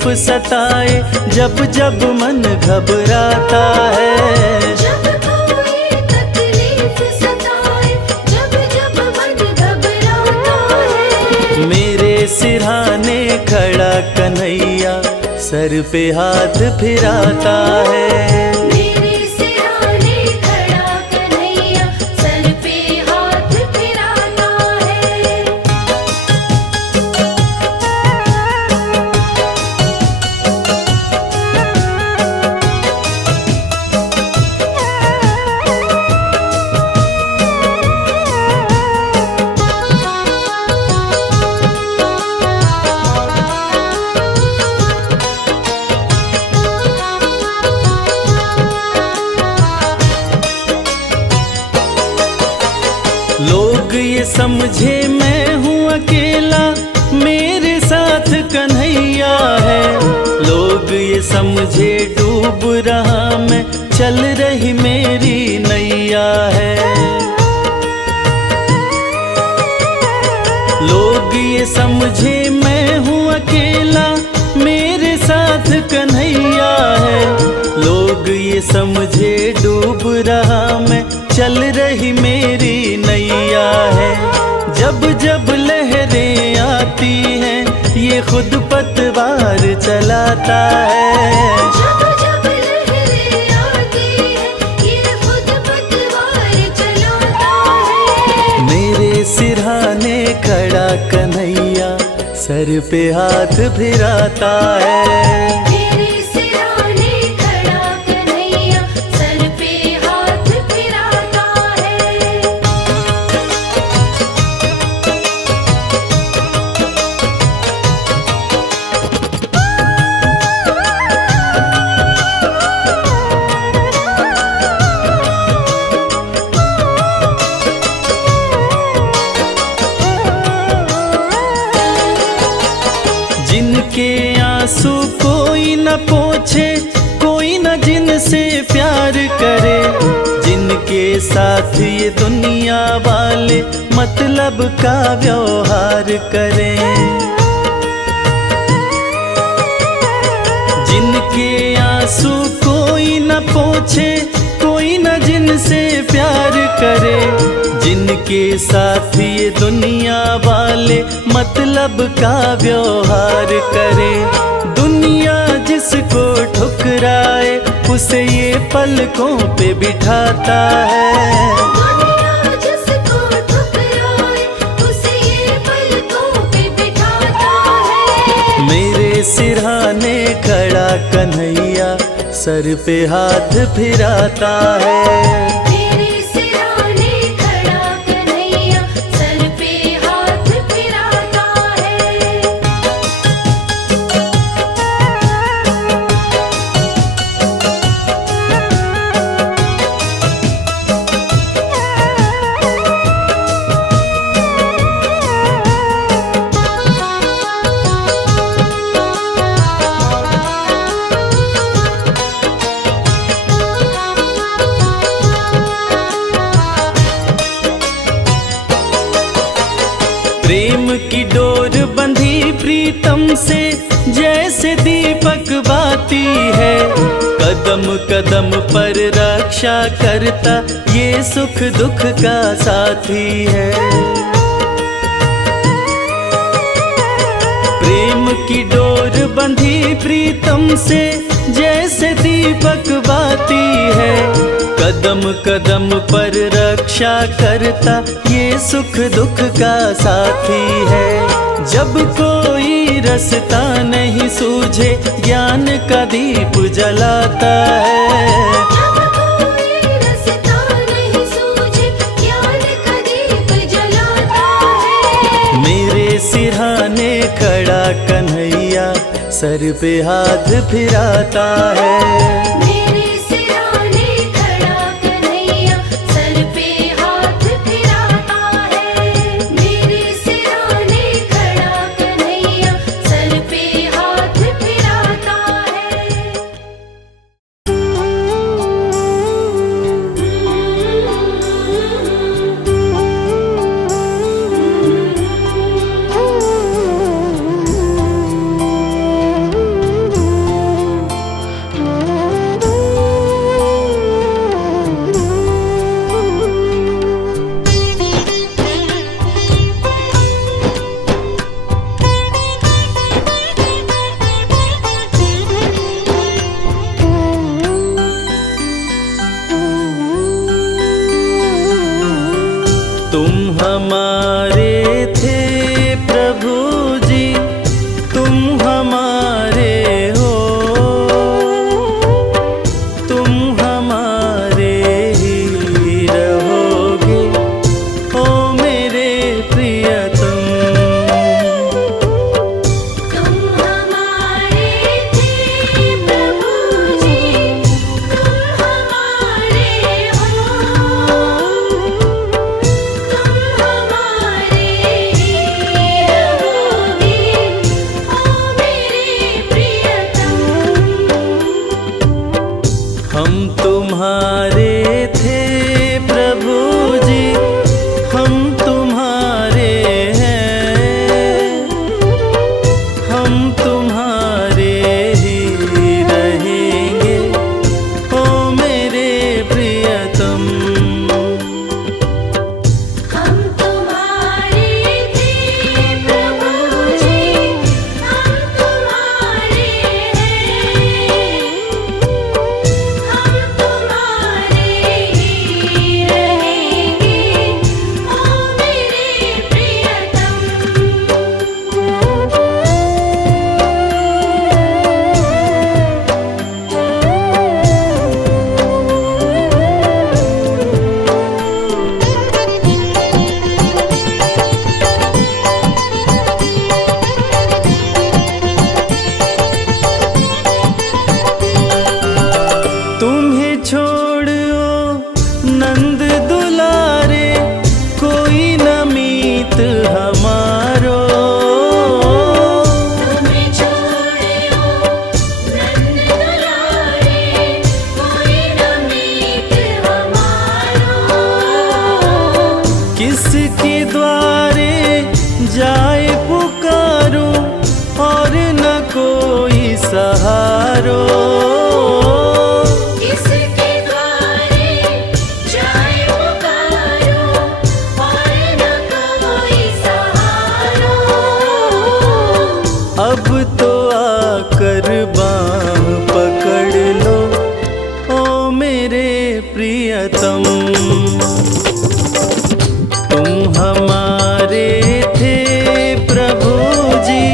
तकलीफ सताए, जब जब मन घबराता है। जब कोई तकलीफ सताए, जब जब मन घबराता है। मेरे सिरहाने खड़ा कन्हैया सर पे हाथ फिराता है। मेरे सिरहाने खड़ा कन्हैया सर पे हाथ फिराता है। लोग ये समझे मैं हूँ अकेला, मेरे साथ कन्हैया है। लोग ये समझे डूब रहा मैं, चल रही मेरी नैया है। लोग ये समझे मैं हूँ अकेला, मेरे साथ कन्हैया है। लोग ये समझे डूब रहा मैं, चल रही मेरी नैया है। जब जब लहरें आती हैं, ये खुद पतवार चलाता है। जब जब लहरें आती हैं, ये खुद पतवार चलाता है। मेरे सिरहाने खड़ा कन्हैया सर पे हाथ फिराता है। मेरे सिरहाने खड़ा कन्हैया सर पे हाथ फिराता है। जिनके आंसू कोई न पोछे, कोई न जिनसे प्यार करे, जिनके साथ ये दुनिया वाले मतलब का व्यवहार करें। जिनके आंसू कोई न पोछे, कोई न जिनसे प्यार करे, जिनके साथ ये दुनिया वाले मतलब का व्यवहार करे। दुनिया जिसको ठुकराए, उसे ये पलकों पे बिठाता है। दुनिया जिसको ठुकराए, उसे ये पलकों पे बिठाता है। मेरे सिरहाने खड़ा कन्हैया सर पे हाथ फिराता है। मेरे सिरहाने खड़ा कन्हैया सर पे हाथ फिराता है। प्रेम की डोर बंधी प्रीतम से, जैसे दीपक बाती है। कदम कदम पर रक्षा करता, ये सुख दुख का साथी है। प्रेम की डोर बंधी प्रीतम से, जैसे दीपक बाती है। कदम कदम पर रक्षा करता, ये सुख दुख का साथी है। जब कोई रास्ता नहीं सूझे, ज्ञान का दीप जलाता है। जब कोई रास्ता नहीं सूझे, ज्ञान का दीप जलाता है। मेरे सिरहाने खड़ा कन्हैया सर पे हाथ फिराता है। मेरे सिरहाने खड़ा कन्हैया सर पे हाथ फिराता है। मेरे सिरहाने खड़ा कन्हैया सर पे हाथ फिराता है। द्वारे जाए पुकारूं और न कोई सहारो। किसके द्वारे जाए पुकारूं और न कोई सहारो। अब तो आकर बाँह पकड़ लो ओ मेरे प्रियतम। तुम हमारे थे प्रभु जी,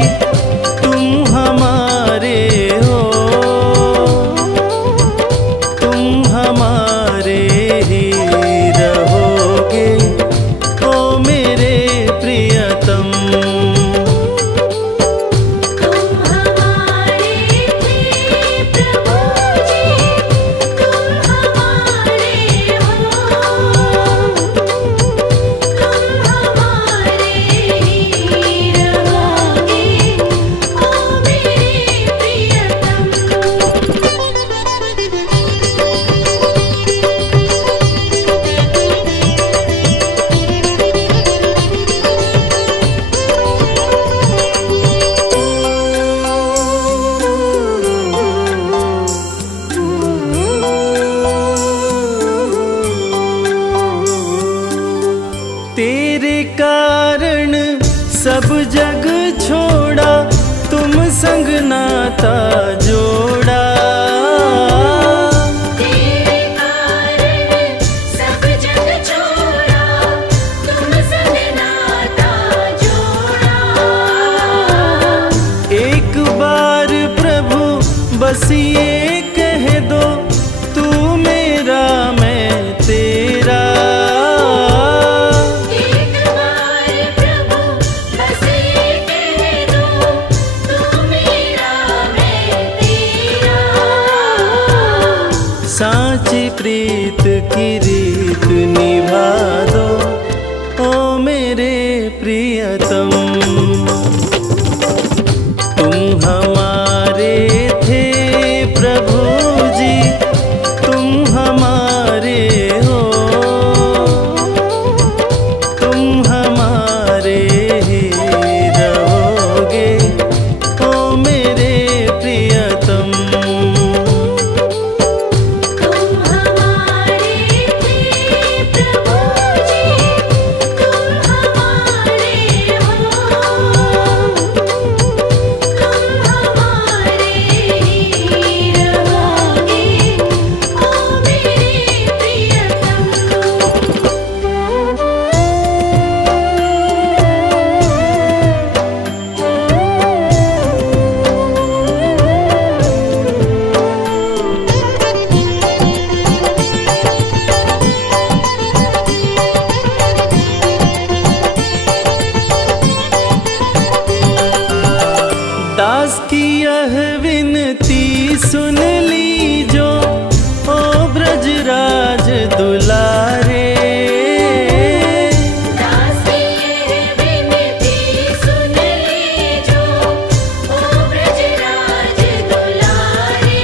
तुम हमारे हो, तुम हमारे ही रहोगे ओ मेरे प्रियतम। तुम हमारे थे प्रभु जी, तुम हमारे हो, तुम हमारे ही रहोगे ओ मेरे प्रियतम। तेरे कारण सब जग छोड़ा, तुम संग नाता जोड़ा। तेरे कारण सब जग छोड़ा, तुम संग नाता जोड़ा। एक बार प्रभु बस ये कह दो, तू मेरा मैं तेरा। एक बार प्रभु बस ये कह दो, तू मेरा मैं तेरा। साची प्रीत की रीत निभा दो ओ मेरे प्रियतम। तुम हमारे थे प्रभु जी, तुम हमारे हो, तुम हमारे ही रहोगे ओ मेरे प्रियतम। तुम हमारे थे प्रभु जी, तुम हमारे हो, तुम हमारे ही रहोगे ओ मेरे प्रियतम। दास की यह विनती सुन लीजो ओ ब्रजराज दुलारे। दास की यह विनती सुन लीजो ओ ब्रजराज दुलारे।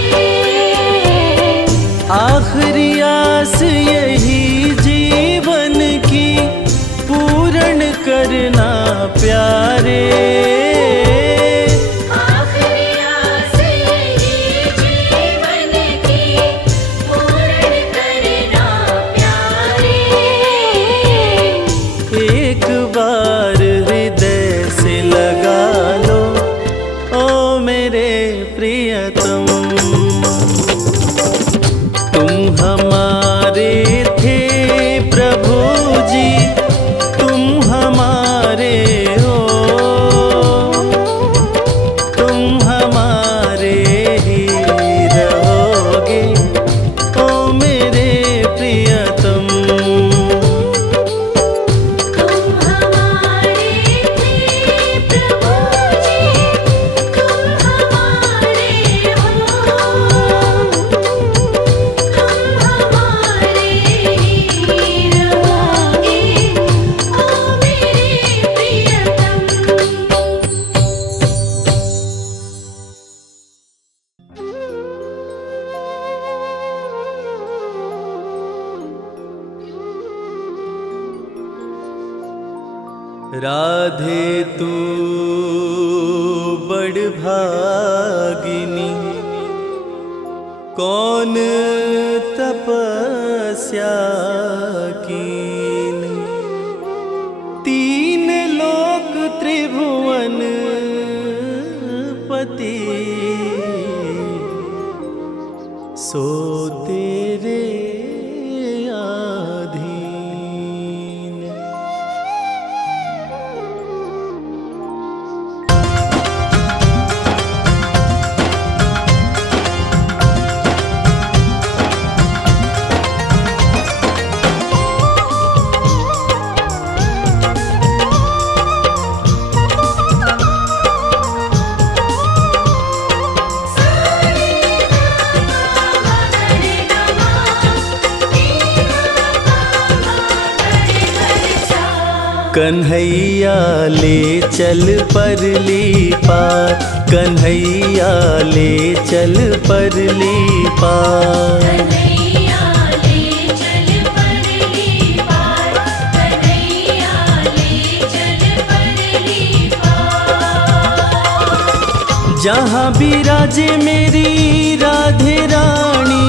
आखिरी आस यही जीवन की पूर्ण करना प्यारे। आखिरी आस यही जीवन की पूर्ण करना प्यारे। एक बार हृदय से लगा लो ओ मेरे प्रियतम। तुम हमारे थे प्रभु जी, तुम हमारे हो, तुम हमारे ही रहोगे ओ मेरे प्रियतम। तुम हमारे थे प्रभु जी, तुम हमारे हो, राधे तू बड़ भागिनी, कौन तपस्या कीन, तीन लोक त्रिभुवन पति, सो तेरे आधीन। कन्हैया ले चल परली पार, कन्हैया ले चल परली पार। कन्हैया ले चल परली पार, कन्हैया ले चल परली पार। जहाँ विराजे मेरी राधे रानी,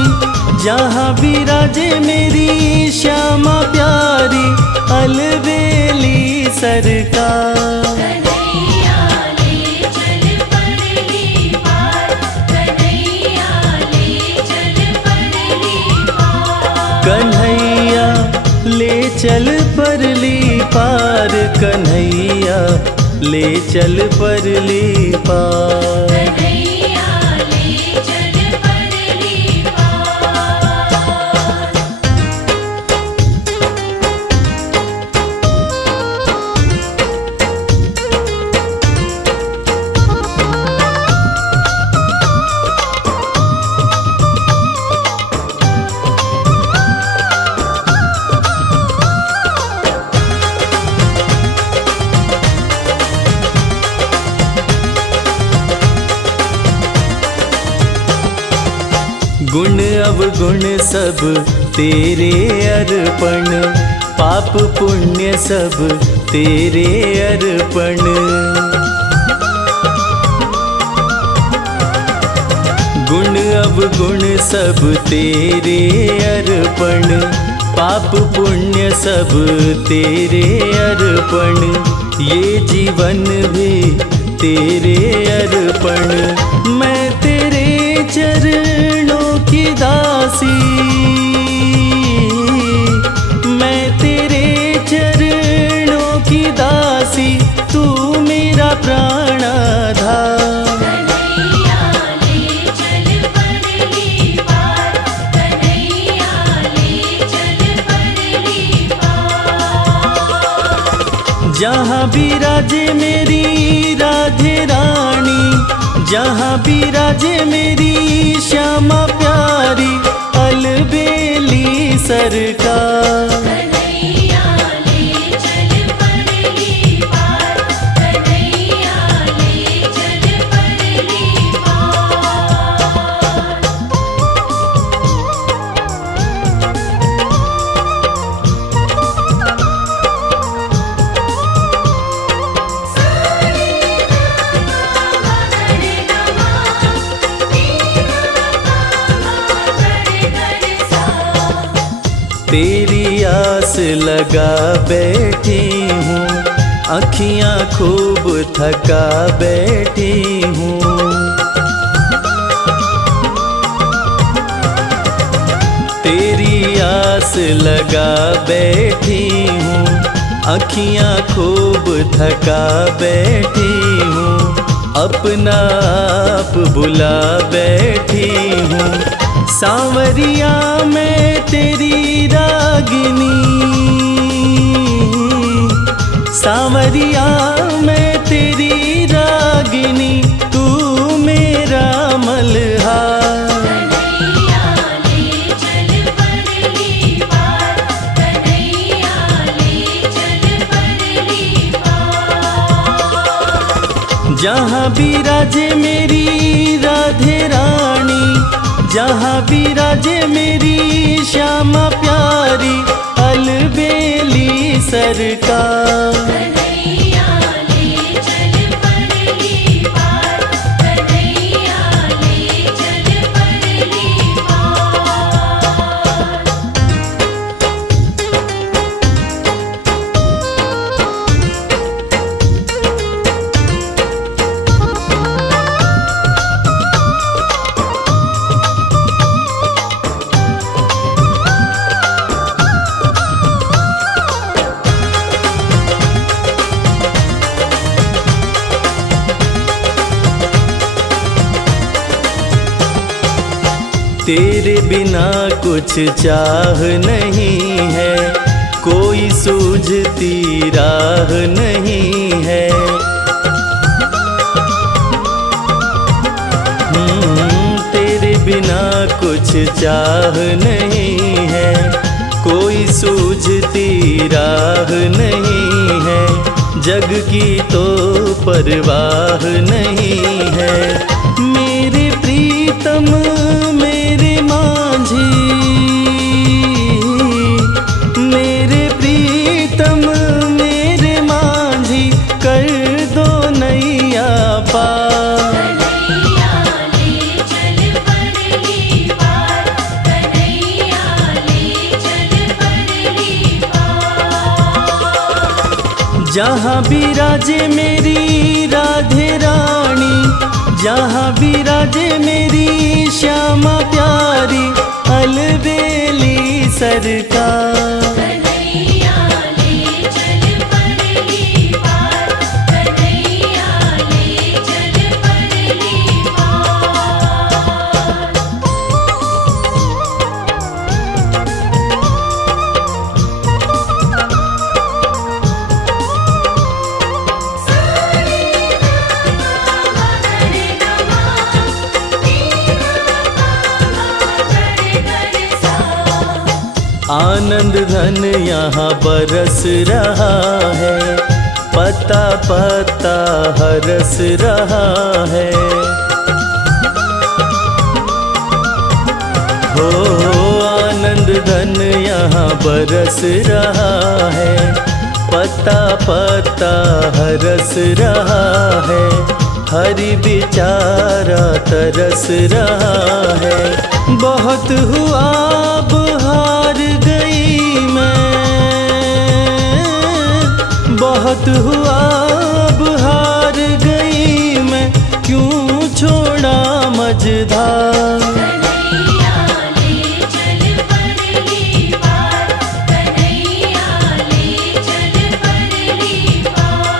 जहाँ विराजे मेरी श्यामा प्यारी, अलबेली सरकार। कन्हैया ले चल परली पार, कन्हैया ले चल परली पार। कन्हैया ले चल परली पार, कन्हैया ले चल परली पार। कन्हैया ले चल परली पार। गुण अवगुण सब तेरे अर्पण, पाप पुण्य सब तेरे अर्पण। गुण अवगुण सब तेरे अर्पण, पाप पुण्य सब तेरे अर्पण। ये जीवन भी तेरे अर्पण, मैं तेरे चरणों की दासी, मैं तेरे चरणों की दासी, तू मेरा प्राणाधार। कन्हैया ले चल परली पार, कन्हैया ले चल परली पार। जहाँ विराजे मेरी राधे रानी, जहाँ विराजे मेरी श्यामा प्यारी, अलबेली सरकार। कन्हैया ले चल परली पार, कन्हैया ले चल परली पार। तेरी आस लगा बैठी हूँ, अखियाँ खूब थका बैठी हूँ। तेरी आस लगा बैठी हूँ, अखियाँ खूब थका बैठी हूँ। अपना आप बुला बैठी हूँ, सांवरिया मैं तेरी रागिनी, सांवरिया मैं तेरी रागिनी, तू मेरा मल्हार। कन्हैया ले चल परली पार, कन्हैया ले चल परली पार। जहाँ विराजे मेरी राधे रानी, जहाँ विराजे मेरी श्यामा प्यारी, अलबेली सरकार। कन्हैया तेरे बिना कुछ चाह नहीं है, कोई सूझती राह नहीं है। तेरे बिना कुछ चाह नहीं है, कोई सूझती राह नहीं है। जग की तो परवाह नहीं है। मेरे प्रीतम मेरे मांझी, मेरे प्रीतम मेरे मांझी, कर दो नैया पार। कन्हैया ले चल परली पार, कन्हैया ले चल परली पार। जहाँ विराजे मेरी राधे रानी, जहाँ विराजे मेरी श्यामा प्यारी, अलबेली सरकार। कन्हैया ले चल परली पार, कन्हैया ले चल परली पार। आनंद धन यहाँ बरस रहा है, पता पता हरस रहा है। हो आनंद धन यहाँ बरस रहा है, पता पता हरस रहा है। हरि बेचारा तरस रहा है। बहुत हुआ अब हार गई मैं, बहुत हुआ अब हार गई मैं, क्यों छोड़ा मझधार। कन्हैया ले चल परली पार, कन्हैया ले चल परली पार।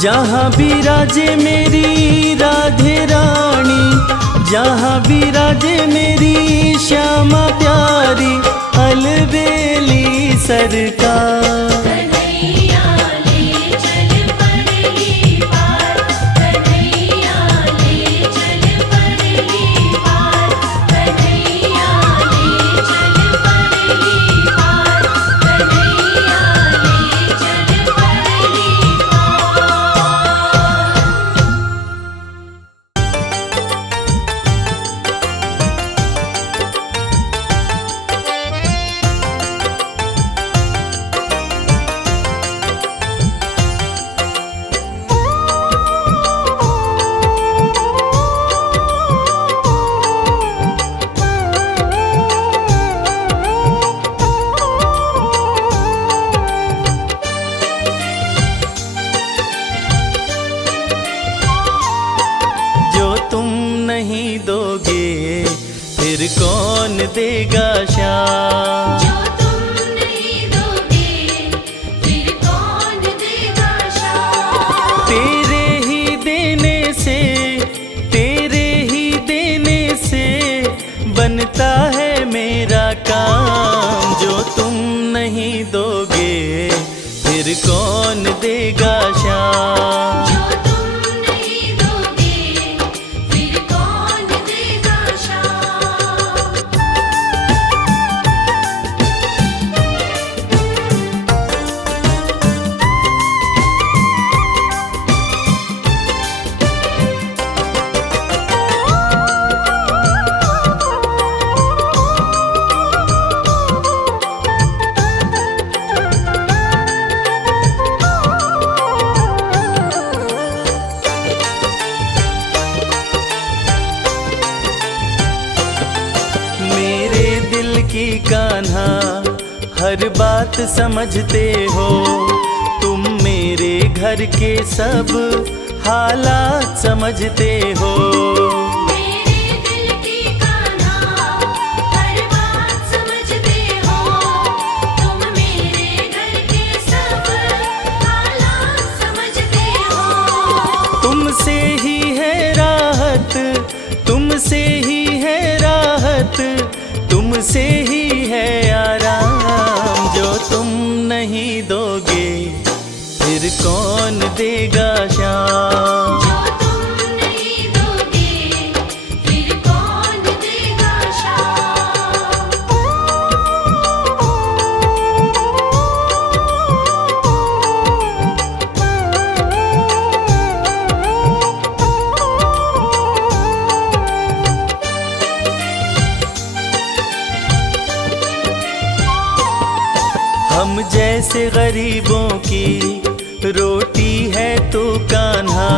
जहाँ विराजे मेरी राधे रानी, जहाँ विराजे मेरी श्यामा प्यारी, अलबेली सरकार। कन्हैया ले चल परली पार, कन्हैया ले चल परली पार, कन्हैया ले चल परली पार, कन्हैया ले चल परली नहीं दोगे फिर कौन देगा श्याम। जो तुम नहीं दोगे फिर कौन देगा श्याम। तेरे ही देने से, तेरे ही देने से बनता है मेरा काम। जो तुम नहीं दोगे फिर कौन देगा श्याम। जो तुम नहीं दोगे फिर कौन देगा श्याम। की कान्हा हर बात समझते हो। तुम मेरे घर के सब हालात समझते हो। मेरे दिल की कान्हा हर बात समझते हो। तुम मेरे घर के सब हालात समझते हो। तुमसे ही है राहत, तुमसे ही तुमसे ही है आराम। जो तुम नहीं दोगे फिर कौन देगा शाम। जो तुम नहीं दोगे फिर कौन देगा शाम। हम जैसे गरीबों की रोटी है तो कान्हा,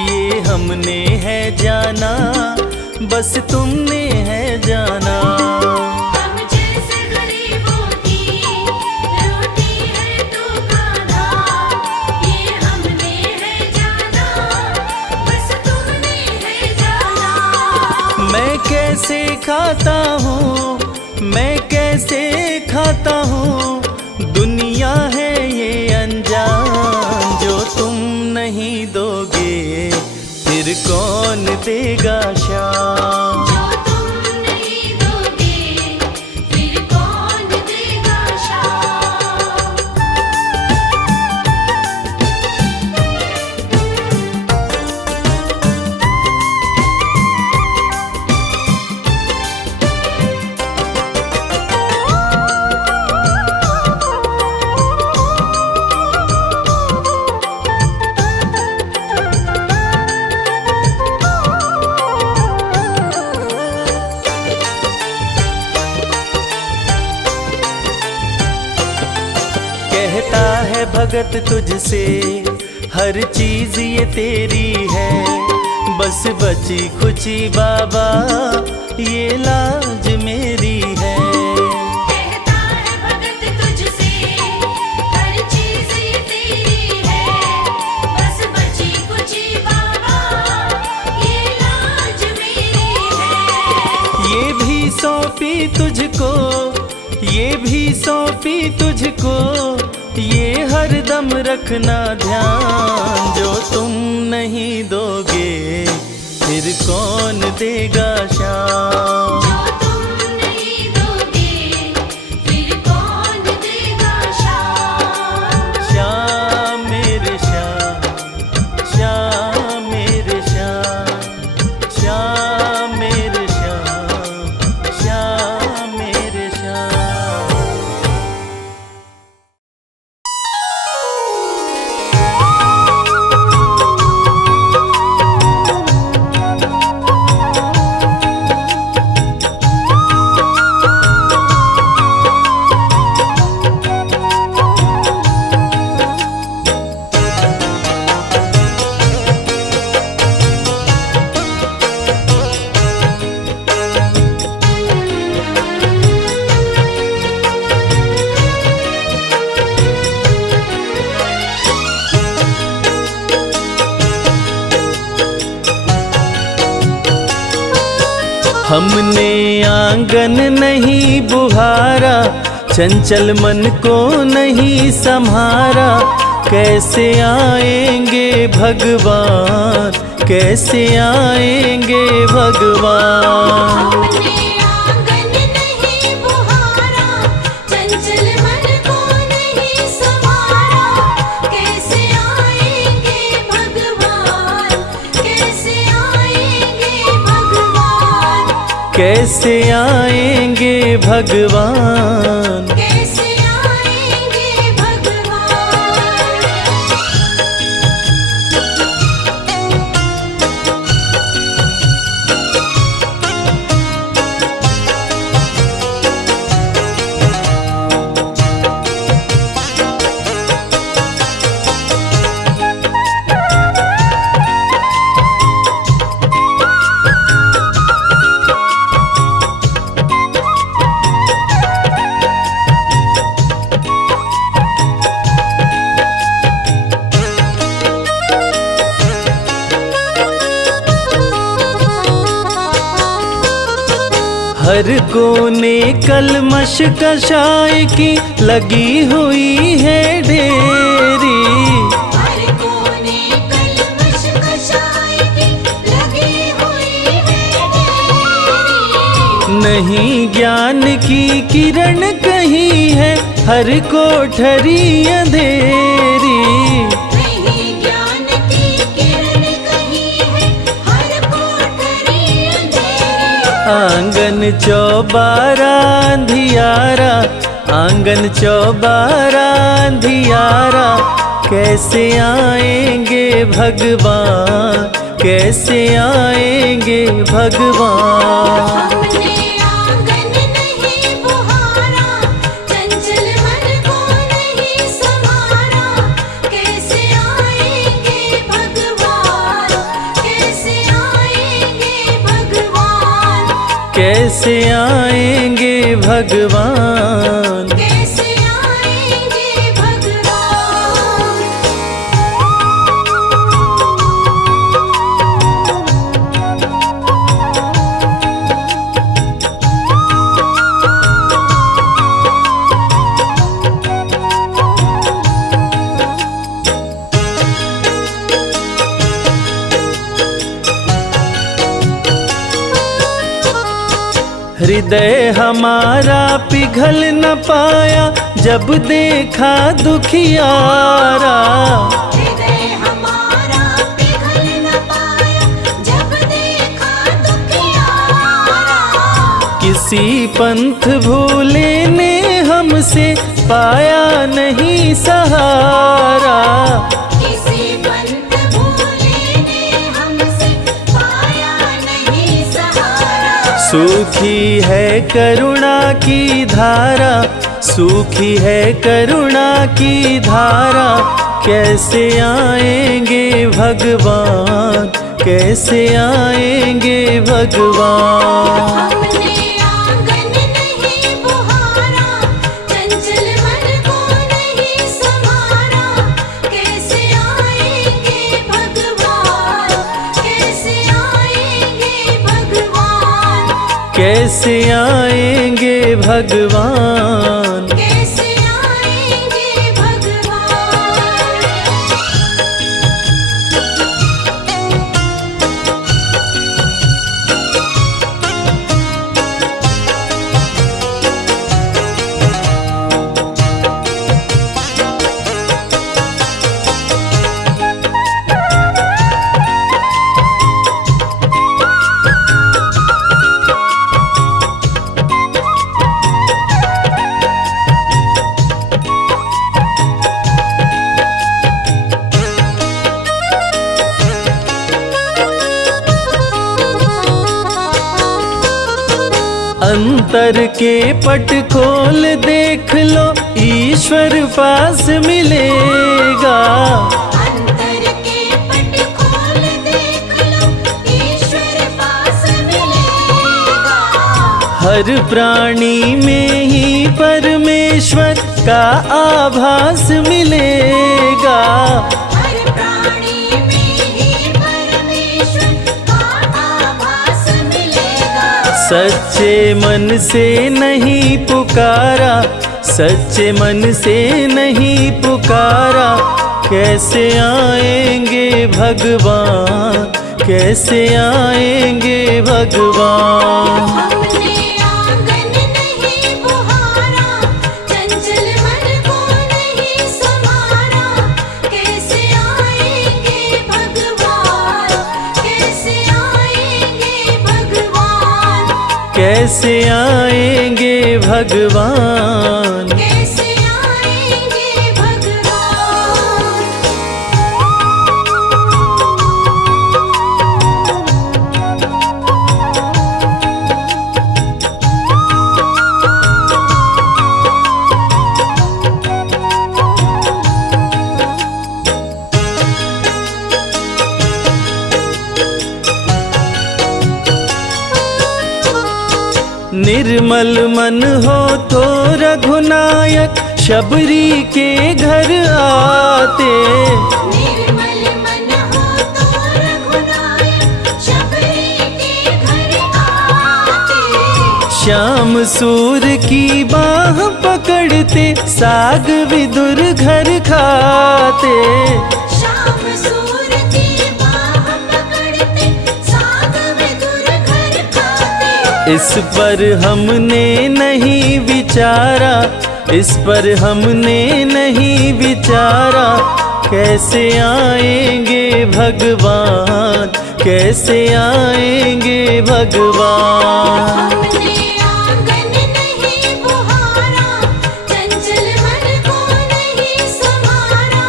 ये हमने है जाना, बस तुमने है जाना। हम जैसे गरीबों की रोटी है तो कान्हा, ये हमने है जाना, बस तुमने है जाना। मैं कैसे खाता हूँ, मैं कैसे खाता हूँ, दुनिया है ये अनजान। जो तुम नहीं दोगे फिर कौन देगा शाम। जो तुम नहीं दोगे फिर कौन देगा शाम। कहता है भगत तुझसे हर चीज ये तेरी है, बस बची खुची बाबा ये लाज मेरी है। कहता है भगत तुझसे हर चीज ये तेरी है, बस बची कुची बाबा ये लाज मेरी है। ये भी सौंपी तुझको, ये भी सौंपी तुझको, ये हरदम रखना ध्यान। जो तुम नहीं दोगे फिर कौन देगा शाम। जो तुम नहीं दोगे फिर कौन देगा शाम। श्याम मेरे श्याम, श्याम मेरे श्याम, श्याम मेरे श्याम, श्याम मेरे श्याम। हमने आंगन नहीं बुहारा, चंचल मन को नहीं संहारा। कैसे आएंगे भगवान, कैसे आएंगे भगवान। हमने आंगन नहीं बुहारा, चंचल मन को नहीं संभारा। कैसे आएंगे भगवान, कैसे आएंगे भगवान। कैसे आएंगे भगवान। कैसे आएंगे भगवान। हर कोने कलमश कषाय की लगी हुई है ढेरी। हर कोने कलमश कषाय की लगी हुई है ढेरी। नहीं ज्ञान की किरण कहीं है, हर कोठरी अंधेरी। नहीं ज्ञान की किरण कहीं है, हर कोठरी अंधेरी। आंगन चौबारा अंधियारा, आंगन चौबारा अंधियारा, कैसे आएंगे भगवान, कैसे आएंगे भगवान। हमने आंगन नहीं बुहारा, चंचल मन को नहीं संभारा, कैसे आएंगे भगवान, कैसे आएंगे भगवान, कैसे आएंगे भगवान। कैसे आएंगे भगवान। हृदय हमारा पिघल न पाया, जब देखा दुखियारा। हृदय हमारा पिघल न पाया, जब देखा दुखियारा। किसी पंथ भूले ने हमसे पाया नहीं सहारा। किसी पंथ भूले ने हमसे पाया नहीं सहारा। सूखी है करुणा की धारा, सूखी है करुणा की धारा, कैसे आएंगे भगवान, कैसे आएंगे भगवान। हमने आंगन नहीं बुहारा, चंचल मन को नहीं संभारा, कैसे आएंगे भगवान, कैसे आएंगे भगवान, कैसे आएंगे भगवान। कैसे आएंगे भगवान। अंतर के पट खोल देख लो, ईश्वर पास मिलेगा। अंतर के पट खोल देख लो, ईश्वर पास मिलेगा। हर प्राणी में ही परमेश्वर का आभास मिलेगा। हर प्राणी में ही परमेश्वर का आभास मिलेगा। सच्चे मन से नहीं पुकारा, सच्चे मन से नहीं पुकारा, कैसे आएंगे भगवान, कैसे आएंगे भगवान। हमने आंगन नहीं बुहारा, चंचल मन को नहीं संभारा, कैसे आएंगे भगवान, कैसे आएंगे भगवान, कैसे आएंगे भगवान। कैसे आएंगे भगवान। निर्मल मन हो तो रघुनायक शबरी के घर आते। निर्मल मन हो तो रघुनायक शबरी के घर आते। श्याम सूर की बाह पकड़ते साग विदुर घर खाते। श्याम सूर की बाह पकड़ते साग विदुर घर खाते। इस पर हमने नहीं विचारा, इस पर हमने नहीं विचारा, कैसे आएंगे भगवान, कैसे आएंगे भगवान। हमने आंगन नहीं बुहारा, चंचल मन को नहीं संभारा,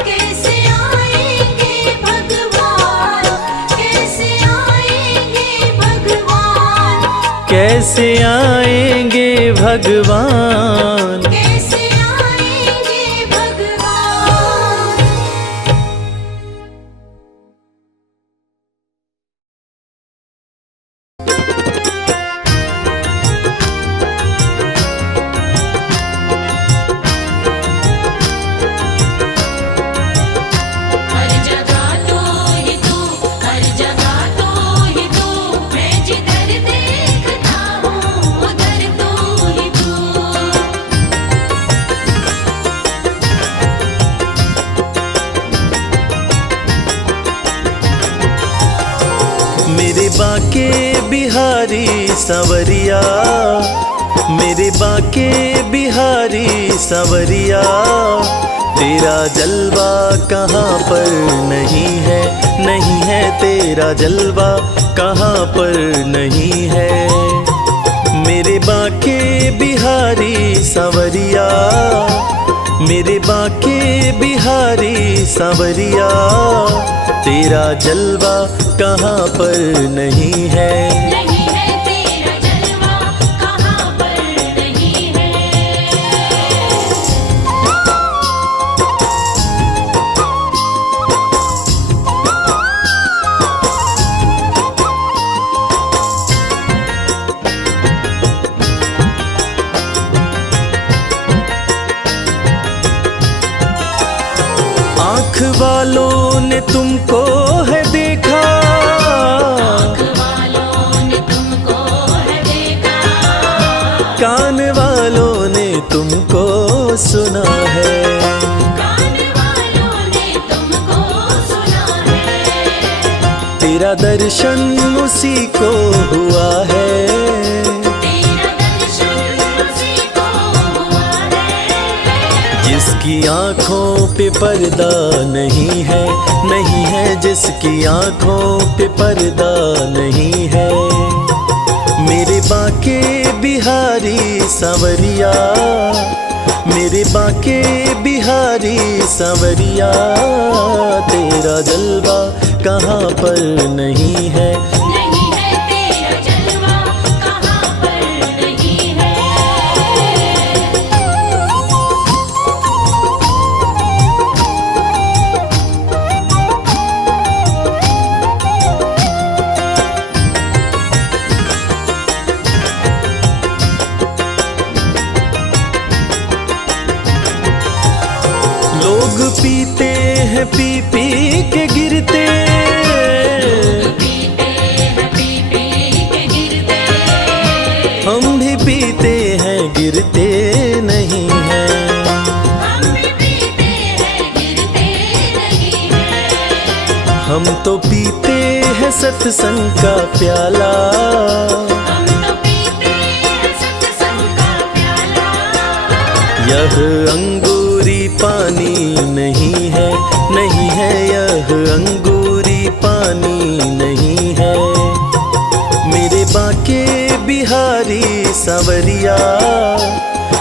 कैसे आएंगे भगवान, कैसे आएंगे भगवान, कैसे आएंगे भगवान। कैसे आएंगे भगवान। हर जगह तो ही तू, हर जगह तो ही तू, मैं जिधर देखता हूँ उधर तो ही तू। मेरे बाके बिहारी सांवरिया, मेरे बाके बिहारी सांवरिया, तेरा जलवा कहाँ पर नहीं है, नहीं है तेरा जलवा कहाँ पर नहीं है। मेरे बाके बिहारी सांवरिया, मेरे बाके बिहारी सांवरिया, तेरा जलवा कहाँ पर नहीं है। नहीं है तेरा जलवा कहाँ पर नहीं है। आँख वालों ने तुमको है देखा, आँख वालों ने तुमको है देखा, कान वालों ने तुमको सुना है, कान वालों ने तुमको सुना है। तेरा दर्शन उसी को हुआ है, तेरा दर्शन उसी को हुआ है। जिसकी आँखों पे पर्दा नहीं है, नहीं है जिसकी आँखों पे पर्दा नहीं है। मेरे बाके बिहारी सांवरिया, मेरे बाके बिहारी सांवरिया, तेरा जलवा कहाँ पर नहीं है। नहीं है तेरा जलवा कहाँ पर नहीं है। लोग पीते हैं पी पी के गिरते, पीते हैं पी पी के गिरते, हम भी पीते हैं गिरते नहीं हैं। हम भी पीते हैं गिरते नहीं है। हम तो पीते हैं सत्संग का प्याला, हम तो पीते हैं सत्संग का प्याला। यह अंगूरी पानी नहीं है, नहीं है यह अंगूरी पानी नहीं है। मेरे बाके बिहारी सांवरिया,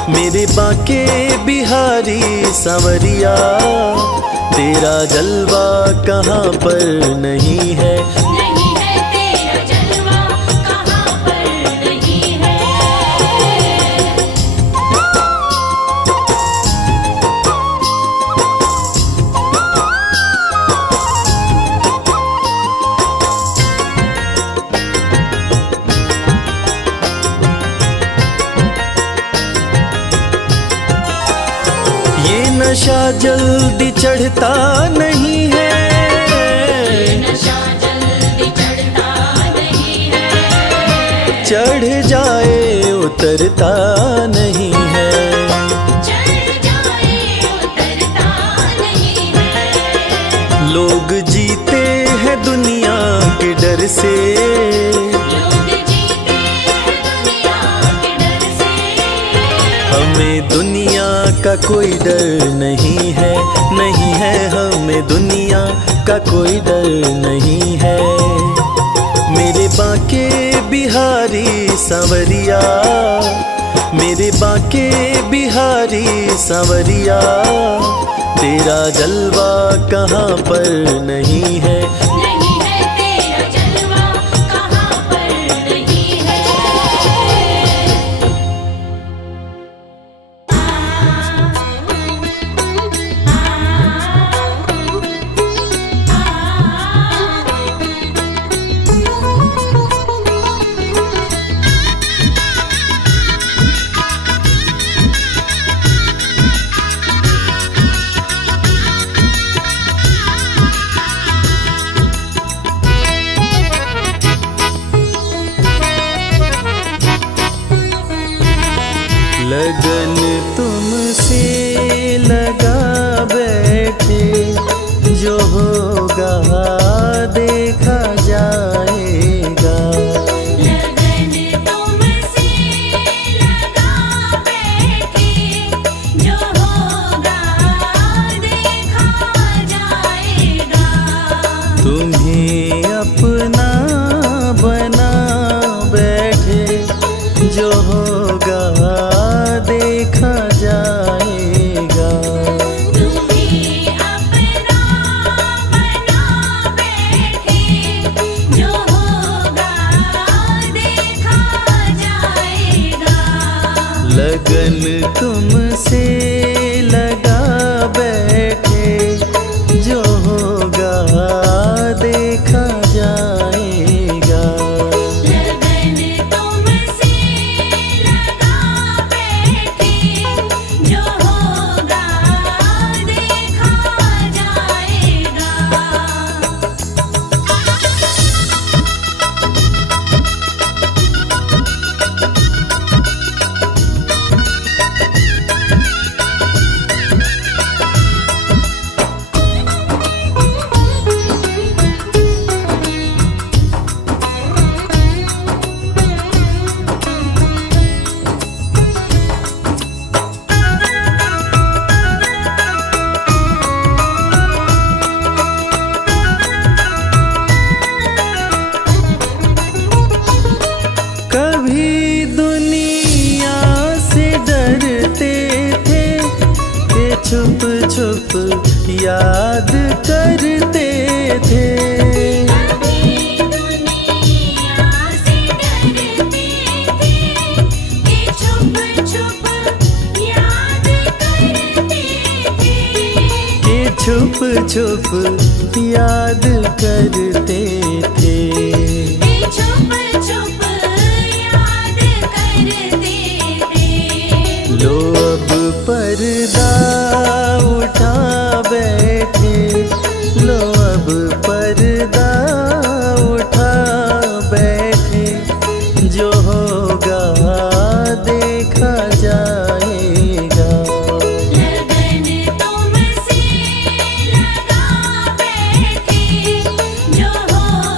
मेरे बाके बिहारी सांवरिया, तेरा जलवा कहाँ पर नहीं है। नहीं है तेरा जलवा कहाँ पर नहीं है। ये नशा जल्दी चढ़ता नहीं है, नशा जल्दी चढ़ता नहीं है। चढ़ जाए उतरता नहीं है। चढ़ जाए उतरता नहीं है। लोग जीते हैं दुनिया के डर से, लोग जीते हैं का कोई डर नहीं है, नहीं है हमें दुनिया का कोई डर नहीं है। मेरे बांके बिहारी सांवरिया, मेरे बांके बिहारी सांवरिया, तेरा जलवा कहाँ पर नहीं है। नहीं है तेरा जलवा कहाँ पर नहीं है। लगन तुमसे लगा बैठे, जो होगा देखा जाएगा। लगन तुमसे लगा बैठे, जो होगा देखा जाएगा। तुम्हें अपना बना बैठे, जो होगा देखा जाएगा। तुम्हें अपना बना बैठे, जो होगा देखा जाएगा। लगन तुमसे लगा बैठे, जो होगा देखा जाएगा। लगन तुमसे लगा बैठे, जो होगा देखा जाएगा। कभी दुनिया से डरते थे, ये छुप छुप याद करते थे। कभी दुनिया से डरते थे, कि छुप छुप याद करते थे। ये छुप छुप याद करते थे। कि छुप छुप याद करते थे। लो अब पर्दा उठा बैठे, लो अब पर्दा उठा बैठे, जो होगा देखा जाएगा। लगन तुमसे लगा बैठे, जो होगा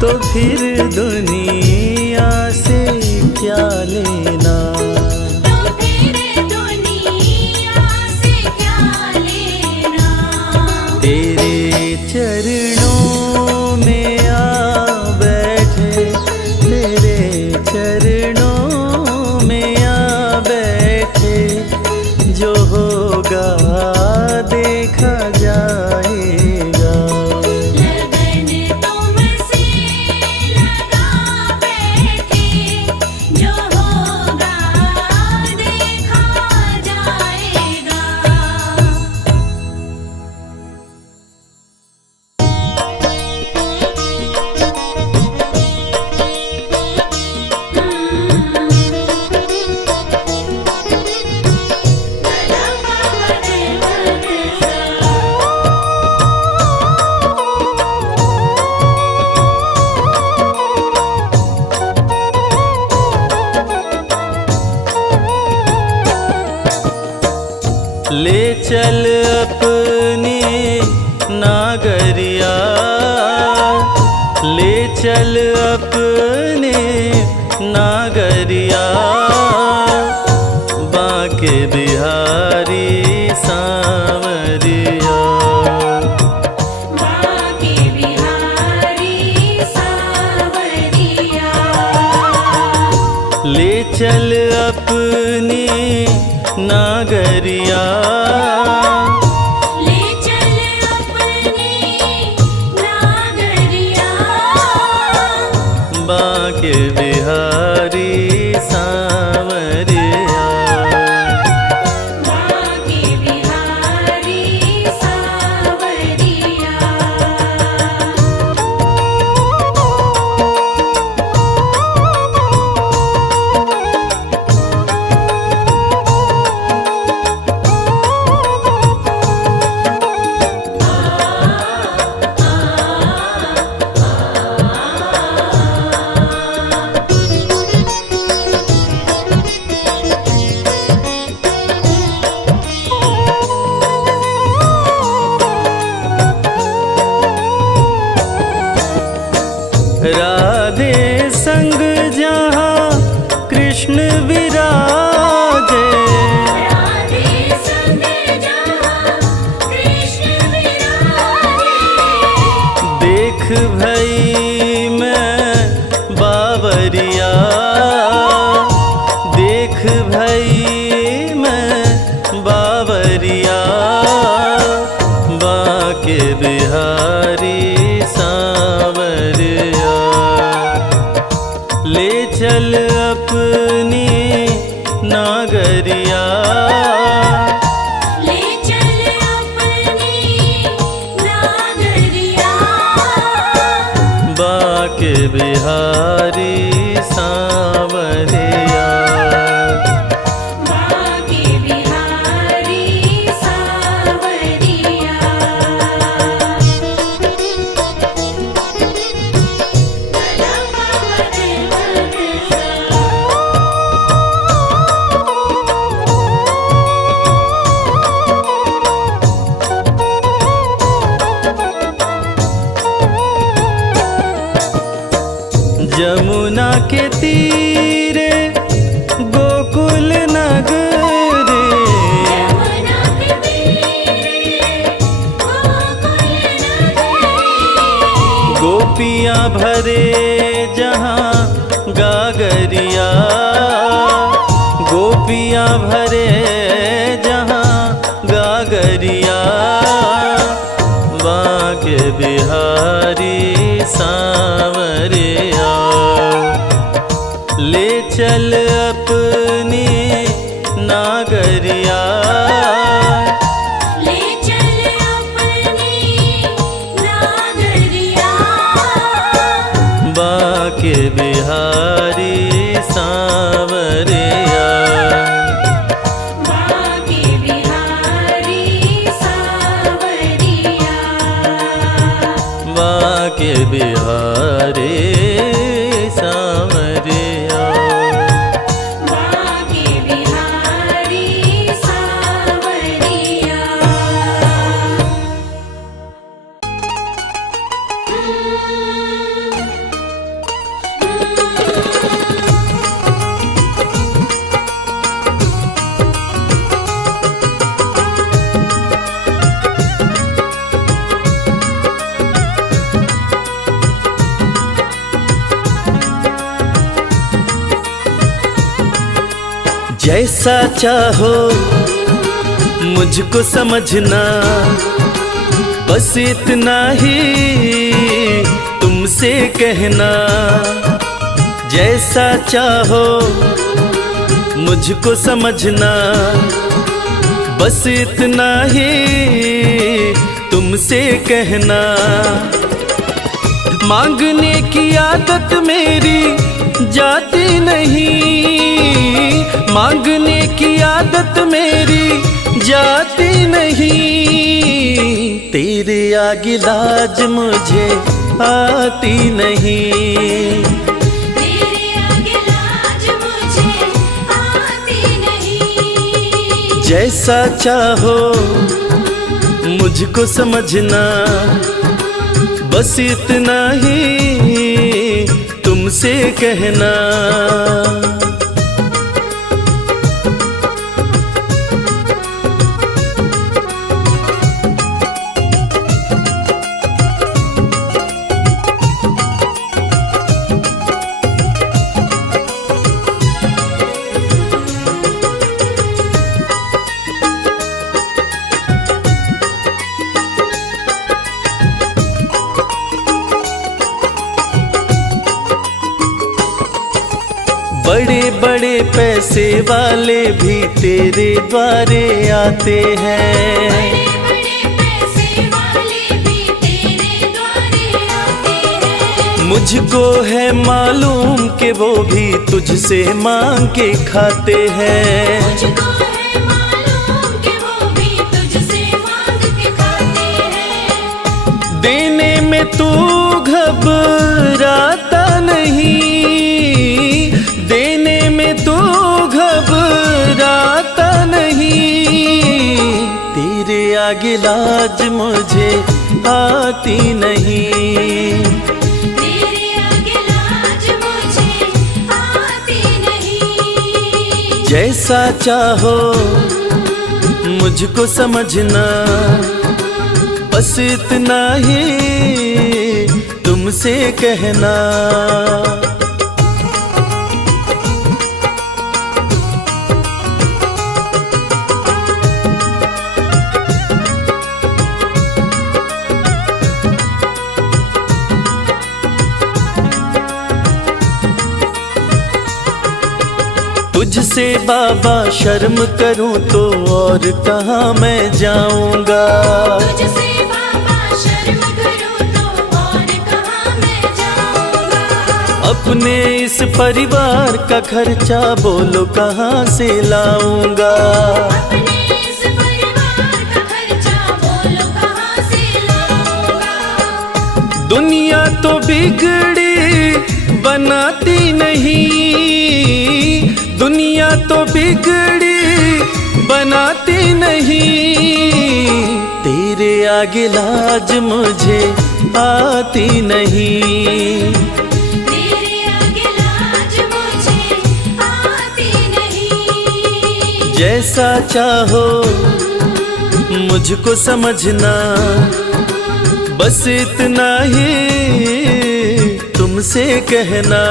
तो फिर दुनिया से क्या लेना। तो फिर दुनिया से क्या लेना। तेरे चरणों में आ बैठे, तेरे चरणों में आ बैठे, जो होगा देखा जाएगा। लगन तुमसे लगा बैठे, जो होगा देखा जाएगा। ले चल अपनी नागरिया, ले चल अपने नागरिया, बांके बिहारी सांवरिया। बांके बिहारी सांवरिया। ले चल अपनी नागरिया, ले चल अपनी नागरिया, बांके बिहारी सांवरिया। बांके बिहारी सांवरिया। राधे संग जहाँ कृष्ण विराजे, राधे संग जहाँ कृष्ण विराजे, देख भई मैं बावरिया, देख भई मैं बावरिया, बांके बिहारी सांवरिया। ले चल अपनी नागरिया, ले चल अपनी नागरिया, बांके बिहारी सांवरिया। बांके बिहारी सांवरिया। जमुना के तीरे गोकुल नगरे, यमुना के तीरे गोकुल नगरे, गोपियाँ भरे जहाँ गागरिया, गोपियाँ भरे जहाँ गागरिया, बांके बिहारी सांवरिया। ले चल अपनी नागरिया, ले चल अपनी नागरिया, बांके बिहारी सांवरिया। बांके बिहारी सांवरिया। बांके बिहारी सांवरिया। बांके बिहारी सांवरिया। जैसा चाहो मुझको समझना, बस इतना ही तुमसे कहना। जैसा चाहो मुझको समझना, बस इतना ही तुमसे कहना। मांगने की आदत मेरी जाती नहीं, मांगने की आदत मेरी जाती नहीं। तेरे आगे लाज मुझे आती नहीं, तेरे आगे लाज मुझे आती नहीं। जैसा चाहो मुझको समझना, बस इतना ही तुमसे कहना। बड़े बड़े पैसे वाले भी तेरे द्वारे आते हैं, बड़े बड़े पैसे वाले भी तेरे द्वारे आते हैं। मुझको है मालूम कि वो भी तुझसे मांग के खाते हैं। मुझको है मालूम कि वो भी तुझसे मांग के खाते हैं। देने में तू घबराता नहीं, देने में तू घबराता नहीं। तेरे आगे लाज मुझे आती नहीं, तेरे आगे लाज मुझे आती नहीं। जैसा चाहो मुझको समझना, बस इतना ही तुमसे कहना। तुझसे बाबा शर्म करूं तो और कहाँ मैं जाऊंगा। तुझसे बाबा शर्म करूं तो और कहाँ मैं जाऊंगा। अपने इस परिवार का खर्चा बोलो कहाँ से लाऊंगा। अपने इस परिवार का खर्चा बोलो कहाँ से लाऊंगा। दुनिया तो बिगड़ी बनाती नहीं, दुनिया तो बिगड़ी बनाती नहीं। तेरे आगे लाज मुझे आती नहीं, तेरे आगे लाज मुझे आती नहीं। जैसा चाहो मुझको समझना, बस इतना ही तुमसे कहना।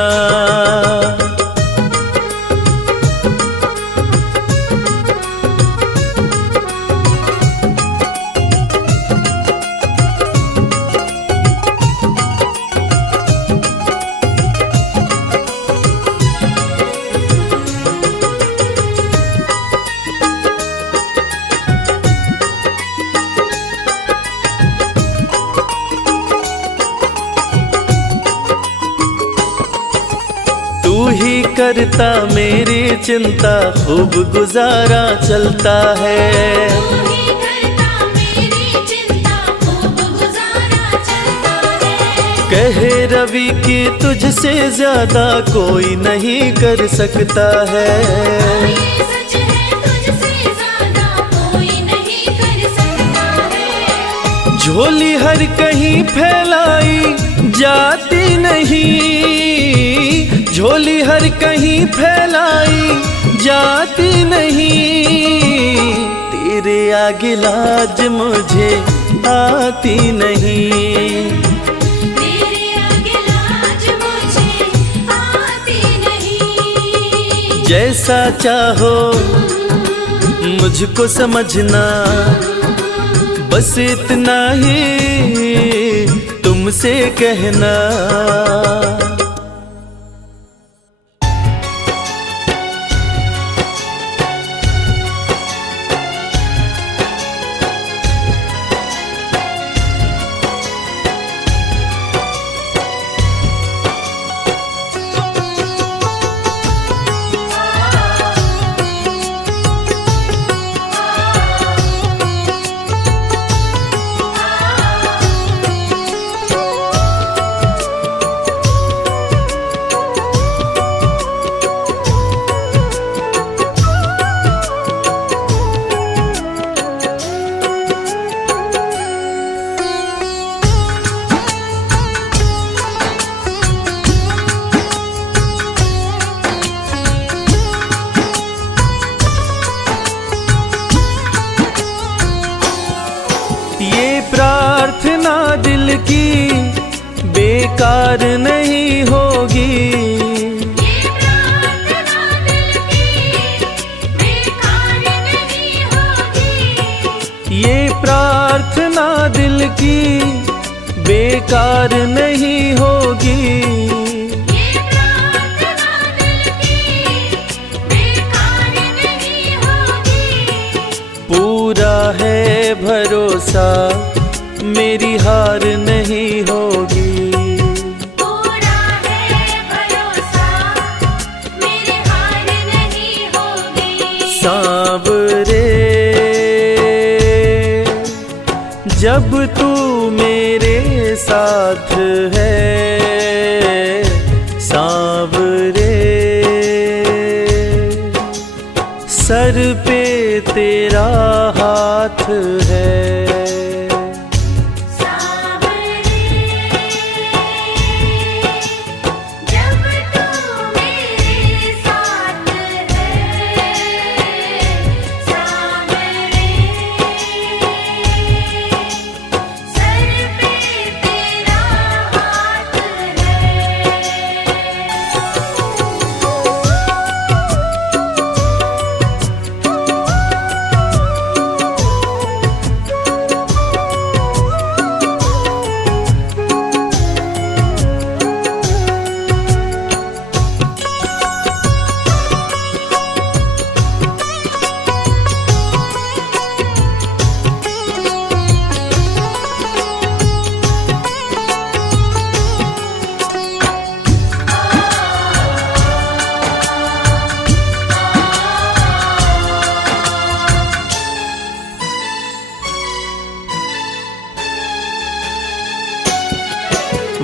तू ही करता मेरी चिंता, खूब गुजारा चलता है। तू ही करता मेरी चिंता, खूब गुजारा चलता है। कहे रवि कि तुझसे ज्यादा कोई नहीं कर सकता है। ये सच है, तुझसे ज्यादा कोई नहीं कर सकता है। झोली हर कहीं फैलाई जाती नहीं, झोली हर कहीं फैलाई जाती नहीं। तेरे आगे लाज मुझे आती नहीं, तेरे आगे लाज मुझे आती नहीं। जैसा चाहो मुझको समझना, बस इतना ही तुमसे कहना। ये प्रार्थना दिल की बेकार नहीं होगी, ये प्रार्थना दिल की बेकार नहीं होगी, ये प्रार्थना दिल की बेकार नहीं होगी। ये प्रार्थना दिल की बेकार नहीं होगी। पूरा है भरोसा मेरी हार नहीं होगी, पूरा है भरोसा मेरी हार नहीं होगी। सांवरे जब तू मेरे साथ है, सांवरे सर पे तेरा हाथ है। सांवरे जब तू मेरे साथ है, सांवरे सर पे तेरा हाथ है।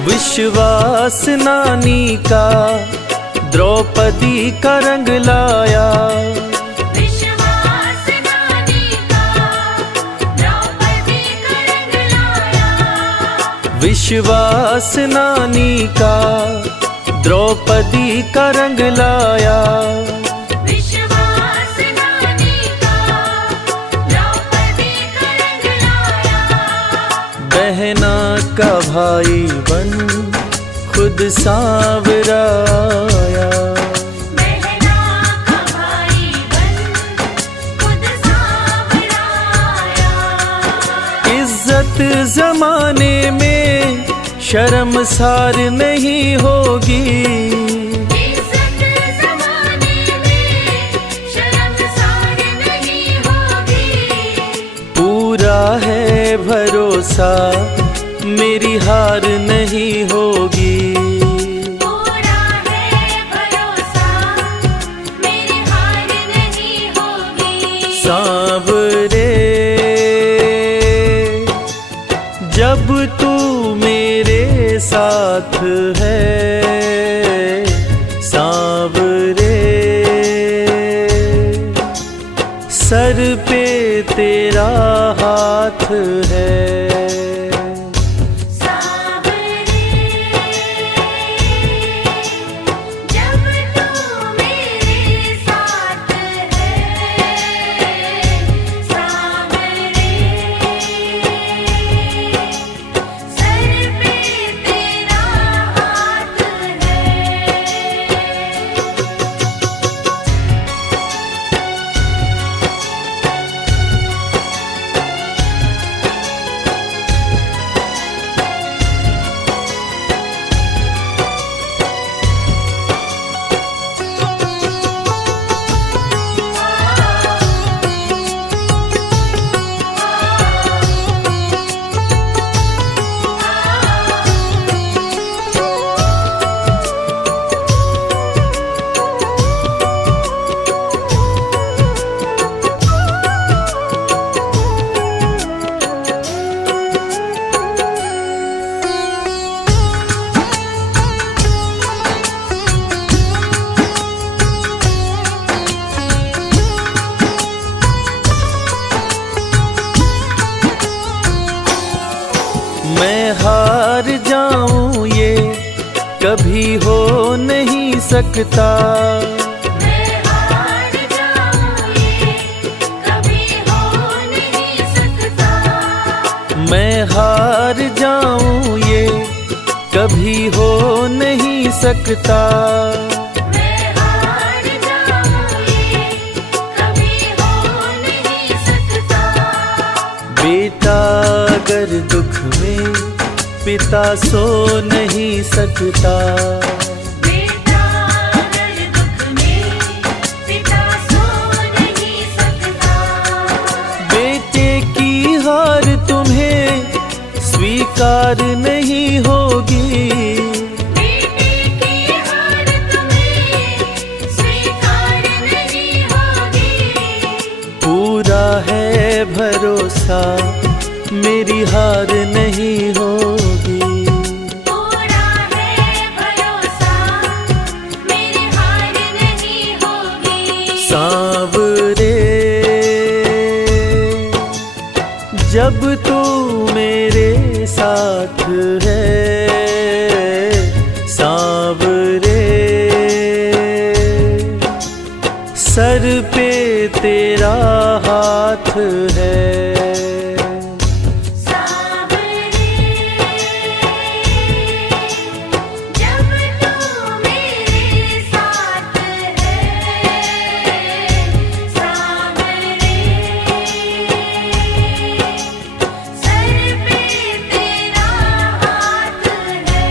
विश्वास नानी का द्रौपदी का रंग लाया, विश्वास नानी का द्रौपदी का रंग लाया, विश्वास नानी का द्रौपदी का रंग लाया। विश्वास नानी का द्रौपदी का रंग लाया। बहना का भाई बन खुद सांवरा आया, बहना का भाई बन खुद सांवरा आया। इज्जत जमाने में शर्मसार नहीं होगी, इज्जत ज़माने में शर्मसार नहीं होगी। पूरा है भरोसा मेरी हार नहीं होगी। पूरा है भरोसा मेरी हार नहीं होगी। सांवरे जब तू मेरे साथ है, सांवरे सर पे तेरा हाथ है। जब तू मेरे साथ है, सांवरे सर पे तेरा हाथ है। हार जाऊं ये कभी हो नहीं सकता। मैं हार जाऊं ये कभी हो नहीं सकता। मैं हार जाऊं ये कभी हो नहीं सकता। मैं हार जाऊं ये कभी हो नहीं सकता। बेटा अगर दुख में पिता सो नहीं सकता। बेटा अगर दुख में पिता सो नहीं सकता। बेटे की हार तुम्हें स्वीकार नहीं होगी। बेटे की हार तुम्हें स्वीकार नहीं होगी। पूरा है भरोसा मेरी हार नहीं होगी। पूरा है भरोसा मेरी हार नहीं होगी। सांवरे जब तू मेरे साथ है, सांवरे सर पे तेरा हाथ है। सांवरे जब तू मेरे साथ है। सांवरे सर पे तेरा हाथ है।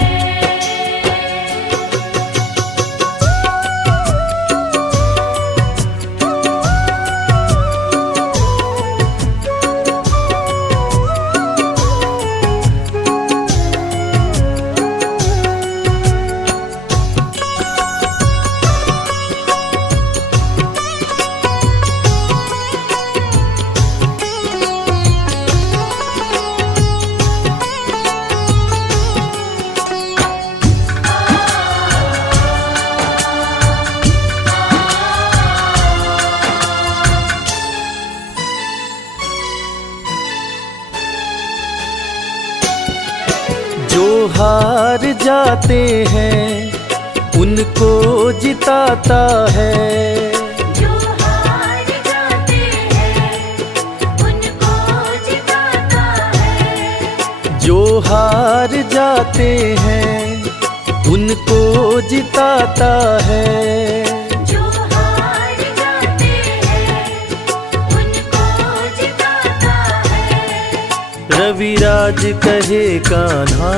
जो हार जाते हैं उनको जिताता है। जो हार जाते हैं उनको जिताता है। जो हार जाते हैं उनको जिताता है। जो हार जाते हैं उनको जिताता है। रविराज कहे कान्हा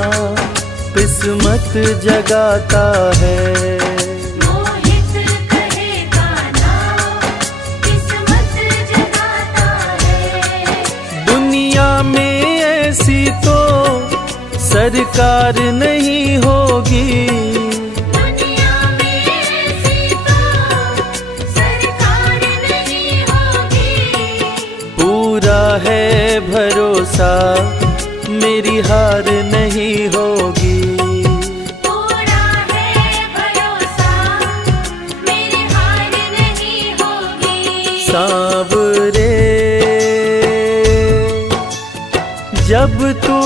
किस्मत जगाता है। मोहित कहे कान्हा किस्मत जगाता है। दुनिया में ऐसी तो सरकार नहीं होगी। दुनिया में ऐसी तो सरकार नहीं होगी। पूरा है भरोसा मेरी हार नहीं होगी। पूरा है भरोसा मेरी हार नहीं होगी। सांवरे जब तू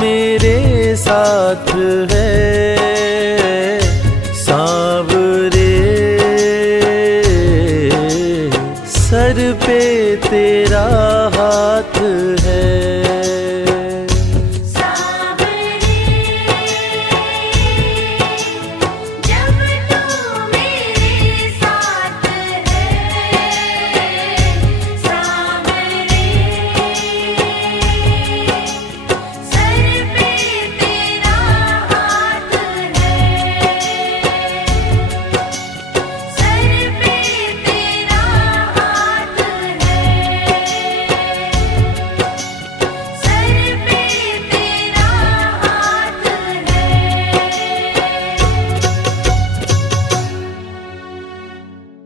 मेरे साथ है,